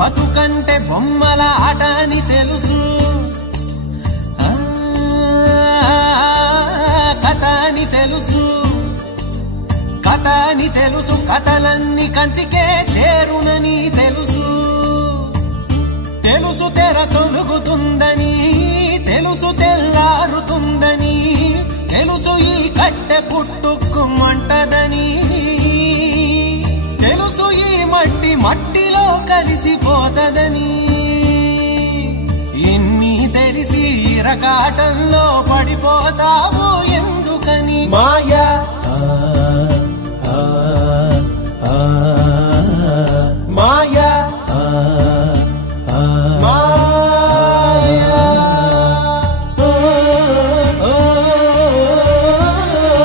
బతుకంటే బొమ్మల ఆట అని తెలుసు, కథ అని తెలుసు, కథ అని తెలుసు, కథలన్నీ కంచికే చేరునని తెలుసు, తెలుసు తెర తొలుగుతుందని, తెలుసు తెల్లారుతుందని, తెలుసు ఈ కట్టె పుట్టుకుమంటదని, తెలుసు ఈ మట్టి మట్టిలో కలిసిపోతదని, ఎన్ని తెలిసి ఇరకాటంలో పడిపోతావు ఎందుకని? మాయ